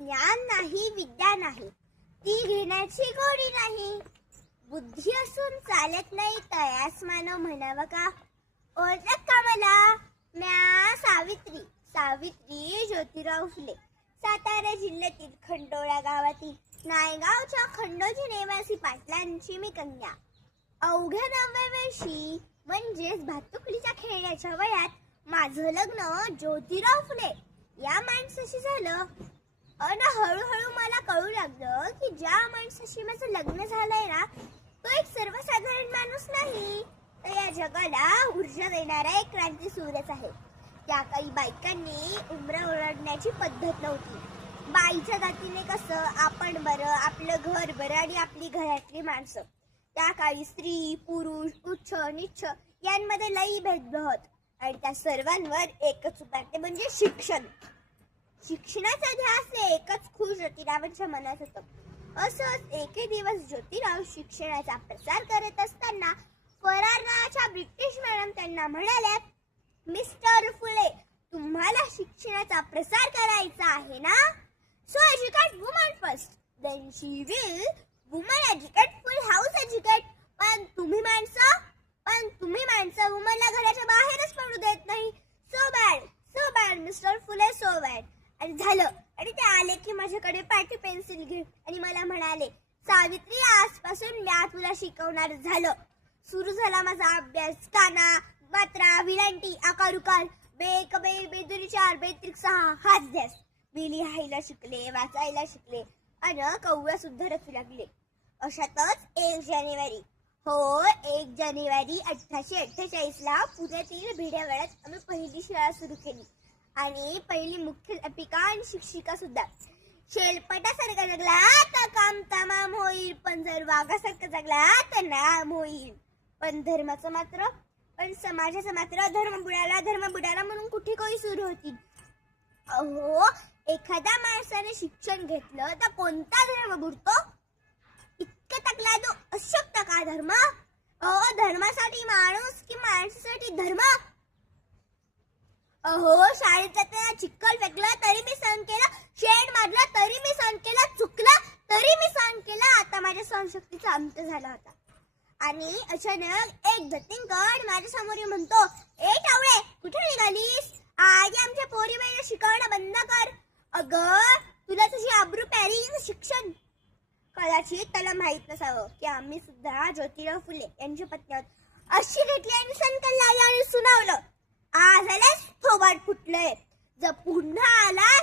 ज्ञान नाही, विद्या नाही, ती घेण्याची गोडी नाही. बुद्धी असून चालत नाही, तयास मानव म्हणावं का? ओळखत का मला? म्या सावित्री सावित्री ज्योतिराव फुले, सातारा जिल्ह्यातील खंडोळा गावातील नायगावच्या खंडोजी नेवासी पाटलांची मी कन्या. अवघ्या 9व्या वर्षी म्हणजेच भातुकलीच्या खेळण्याच्या वयात माझं लग्न ज्योतिराव फुले या माणसाशी झालं. अन हळूहळू मला कळू लागलं की ज्या माणसाशी माझं लग्न झालंय ना, तो एक सर्वसाधारण माणूस नाही, तर या जगाला ऊर्जा देणारा एक क्रांती सूर्यच आहे. त्या काही बायकांनी उमरा ओरडण्याची पद्धत नव्हती. बाईच्या जातीने कसं आपण बरं, आपलं घर बरं आणि आपली घरातली माणसं. त्या काळी स्त्री पुरुष उच्च नीच यांमध्ये लई भेदभाव होत आणि त्या सर्वांवर एकच उपाय, ते म्हणजे शिक्षण. शिक्षणाचा ध्यास एकच खुश ज्योतिरावांच्या मनात होतं. असंच एके दिवस ज्योतिराव शिक्षणाचा प्रसार करत असताना फरार नावाच्या ब्रिटिश मॅडम त्यांना म्हणाल्या, मिस्टर फुले, तुम्हाला शिक्षणाचा प्रसार करायचा आहे ना? So educate woman first, then she will woman educate, full house educate. पण तुम्ही माणसं वुमनला घराच्या बाहेरच पडू देत नाही. So bad mister Phule, so bad. आणि झालं. आणि ते आले की माझ्याकडे पाटी पेन्सिल घेऊन आणि मला म्हणाले, सावित्री, आजपासून मी तुला शिकवणार. झालं. सुरू झाला माझा अभ्यास. काना, मात्रा, विलांटी, आकार उकार, बेक बेर, बेदुरी 4, बेत्रिक 6, हाच ध्यास. मी लिहायला शिकले, वाचायला शिकले आणि कव्वा सुद्धा रचू लागले. अशातच 1 जानेवारी 1848 पुण्यातील भिड्यावाड्यात आम्ही पहिली शाळा सुरू केली आणि पहिली मुख्याध्यापिका आणि शिक्षिका सुद्धा. शेलपटासारखा जगला तर काम तमाम होईल, पण जर वाघासारखा जगला तर नाम होईल. पण समाजाचा मात्र धर्म बुडाला म्हणून कुठे काही सुरू होती. अहो, एखाद्या माणसाने शिक्षण घेतलं तर कोणता धर्म बुडतो? इतकं टाकला तो अशक्त का धर्म? अहो, धर्मासाठी माणूस की माणसासाठी धर्म? अहो, शाळेत जाताना चिखल फेकलं तरी मी सहन केलं, शेण मारलं तरी मी सहन केलं, चुकलं तरी मी सहन केलं. आता माझ्या सहनशक्तीचा अंत झाला होता. आणि अचानक एक धतिंगड माझ्या समोर म्हणतो, ए टावळे, कुठे निघालीस? आधी आमच्या पोरीबाईला शिकवणं बंद कर. अगं, तुला तुझी आबरू प्यारी शिक्षण. कदाचित त्याला माहित नसावं की आम्ही सुद्धा ज्योतिराव फुले यांच्या पत्नी आहोत. अशी घेतली आणि सनकल लावली आणि सुनावलं. आज आलाच थोबाड फुटलंय. जर पुन्हा आला